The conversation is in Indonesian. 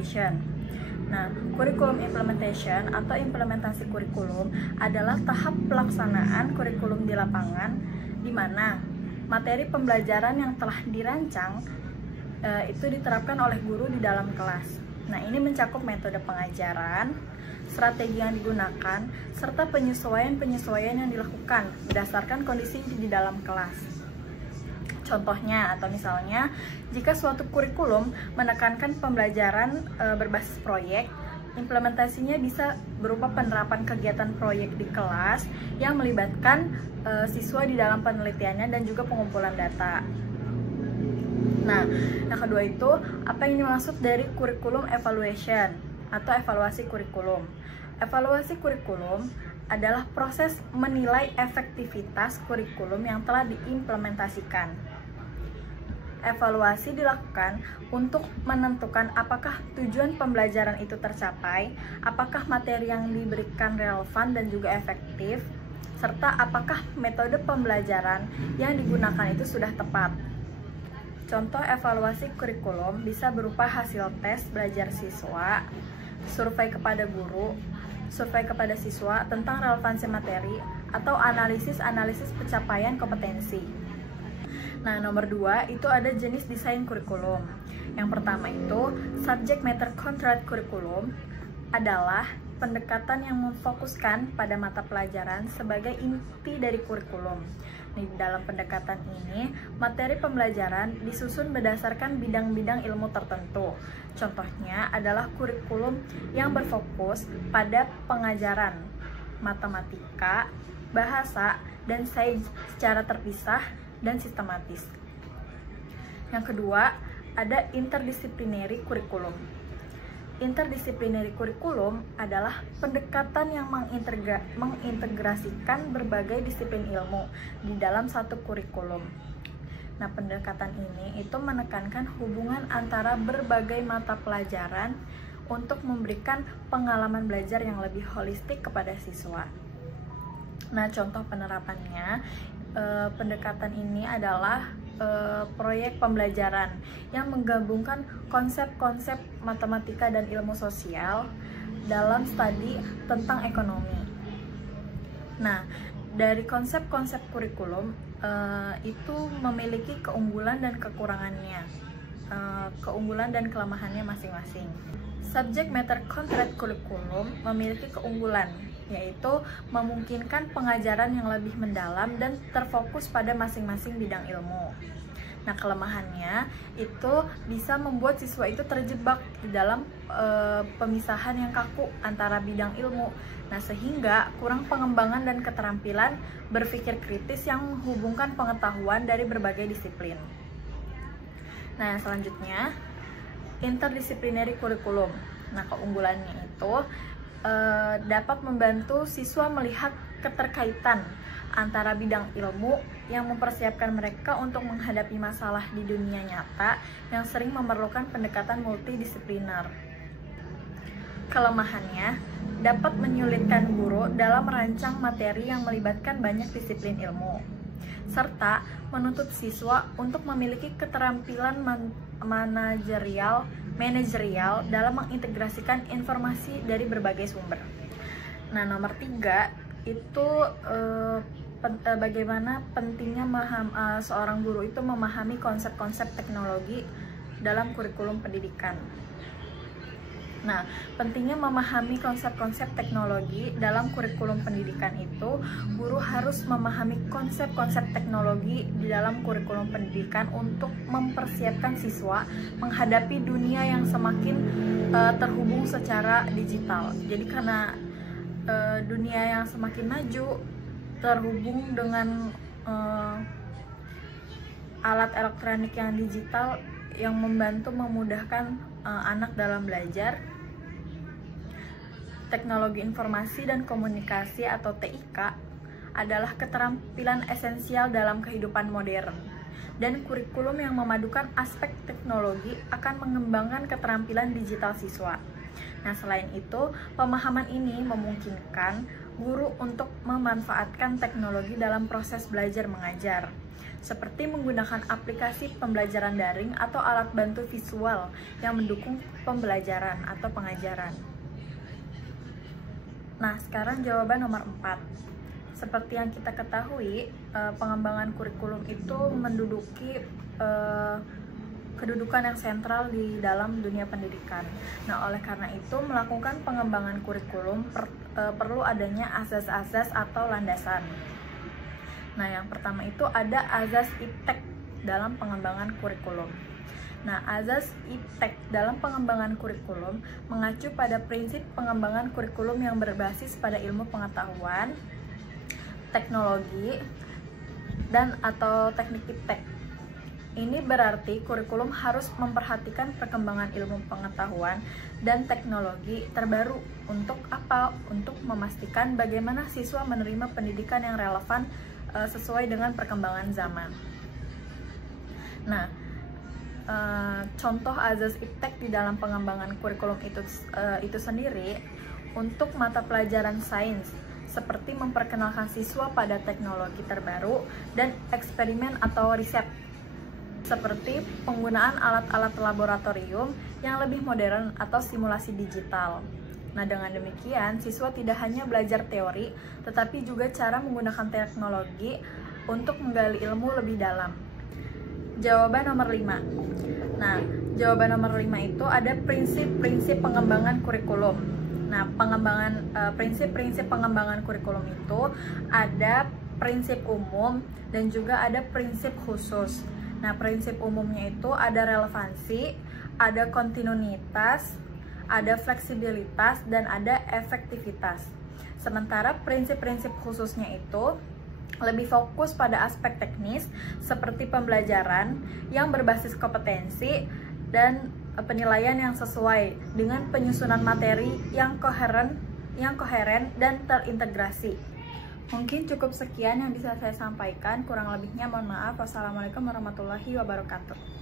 implementation. Nah, kurikulum implementation atau implementasi kurikulum adalah tahap pelaksanaan kurikulum di lapangan di mana materi pembelajaran yang telah dirancang itu diterapkan oleh guru di dalam kelas. Nah, ini mencakup metode pengajaran, strategi yang digunakan, serta penyesuaian-penyesuaian yang dilakukan berdasarkan kondisi di dalam kelas. Contohnya atau misalnya, jika suatu kurikulum menekankan pembelajaran berbasis proyek, implementasinya bisa berupa penerapan kegiatan proyek di kelas yang melibatkan siswa di dalam penelitiannya dan juga pengumpulan data. Nah, yang kedua itu, apa yang dimaksud dari kurikulum evaluation atau evaluasi kurikulum? Evaluasi kurikulum adalah proses menilai efektivitas kurikulum yang telah diimplementasikan. Evaluasi dilakukan untuk menentukan apakah tujuan pembelajaran itu tercapai, apakah materi yang diberikan relevan dan juga efektif, serta apakah metode pembelajaran yang digunakan itu sudah tepat. Contoh evaluasi kurikulum bisa berupa hasil tes belajar siswa, survei kepada guru, survei kepada siswa tentang relevansi materi, atau analisis pencapaian kompetensi. Nah, nomor 2 itu ada jenis desain kurikulum. Yang pertama itu subject matter content kurikulum adalah pendekatan yang memfokuskan pada mata pelajaran sebagai inti dari kurikulum. Di dalam pendekatan ini, materi pembelajaran disusun berdasarkan bidang-bidang ilmu tertentu. Contohnya adalah kurikulum yang berfokus pada pengajaran matematika, bahasa, dan sains secara terpisah dan sistematis. Yang kedua, ada interdisciplinary kurikulum. Interdisciplinary kurikulum adalah pendekatan yang mengintegrasikan berbagai disiplin ilmu di dalam satu kurikulum. Nah, pendekatan ini itu menekankan hubungan antara berbagai mata pelajaran untuk memberikan pengalaman belajar yang lebih holistik kepada siswa. Nah, contoh penerapannya, pendekatan ini adalah proyek pembelajaran yang menggabungkan konsep-konsep matematika dan ilmu sosial dalam studi tentang ekonomi. Nah, dari konsep-konsep kurikulum itu memiliki keunggulan dan kekurangannya, keunggulan dan kelemahannya masing-masing. Subject matter content kurikulum memiliki keunggulan, yaitu memungkinkan pengajaran yang lebih mendalam dan terfokus pada masing-masing bidang ilmu. Nah, kelemahannya itu bisa membuat siswa itu terjebak di dalam pemisahan yang kaku antara bidang ilmu. Nah, sehingga kurang pengembangan dan keterampilan berpikir kritis yang menghubungkan pengetahuan dari berbagai disiplin. Nah, selanjutnya interdisciplinary kurikulum. Nah, keunggulannya itu dapat membantu siswa melihat keterkaitan antara bidang ilmu yang mempersiapkan mereka untuk menghadapi masalah di dunia nyata yang sering memerlukan pendekatan multidisipliner. Kelemahannya dapat menyulitkan guru dalam merancang materi yang melibatkan banyak disiplin ilmu, serta menuntut siswa untuk memiliki keterampilan manajerial dalam mengintegrasikan informasi dari berbagai sumber. Nah, nomor 3 itu bagaimana pentingnya seorang guru itu memahami konsep-konsep teknologi dalam kurikulum pendidikan. Nah, pentingnya memahami konsep-konsep teknologi dalam kurikulum pendidikan itu, guru harus memahami konsep-konsep teknologi di dalam kurikulum pendidikan untuk mempersiapkan siswa menghadapi dunia yang semakin terhubung secara digital. Jadi karena dunia yang semakin maju, terhubung dengan alat elektronik yang digital yang memudahkan anak dalam belajar. Teknologi informasi dan komunikasi atau TIK adalah keterampilan esensial dalam kehidupan modern, dan kurikulum yang memadukan aspek teknologi akan mengembangkan keterampilan digital siswa. Nah, selain itu, pemahaman ini memungkinkan guru untuk memanfaatkan teknologi dalam proses belajar mengajar, seperti menggunakan aplikasi pembelajaran daring atau alat bantu visual yang mendukung pembelajaran atau pengajaran. Nah, sekarang jawaban nomor 4. Seperti yang kita ketahui, pengembangan kurikulum itu menduduki kedudukan yang sentral di dalam dunia pendidikan. Nah, oleh karena itu, melakukan pengembangan kurikulum perlu adanya azas-azas atau landasan. Nah, yang pertama itu ada azas iptek dalam pengembangan kurikulum. Nah, azas iptek dalam pengembangan kurikulum mengacu pada prinsip pengembangan kurikulum yang berbasis pada ilmu pengetahuan, teknologi, dan atau teknik iptek. Ini berarti kurikulum harus memperhatikan perkembangan ilmu pengetahuan dan teknologi terbaru untuk apa? Untuk memastikan bagaimana siswa menerima pendidikan yang relevan sesuai dengan perkembangan zaman. Nah, contoh azas iptek di dalam pengembangan kurikulum itu sendiri untuk mata pelajaran sains, seperti memperkenalkan siswa pada teknologi terbaru dan eksperimen atau riset, seperti penggunaan alat-alat laboratorium yang lebih modern atau simulasi digital. Nah, dengan demikian, siswa tidak hanya belajar teori, tetapi juga cara menggunakan teknologi untuk menggali ilmu lebih dalam. Jawaban nomor 5. Nah, jawaban nomor 5 itu ada prinsip-prinsip pengembangan kurikulum. Nah, prinsip-prinsip pengembangan kurikulum itu ada prinsip umum dan juga ada prinsip khusus. Nah, prinsip umumnya itu ada relevansi, ada kontinuitas, ada fleksibilitas, dan ada efektivitas. Sementara prinsip-prinsip khususnya itu lebih fokus pada aspek teknis seperti pembelajaran yang berbasis kompetensi dan penilaian yang sesuai dengan penyusunan materi yang koheren dan terintegrasi. Mungkin cukup sekian yang bisa saya sampaikan, kurang lebihnya mohon maaf. Wassalamualaikum warahmatullahi wabarakatuh.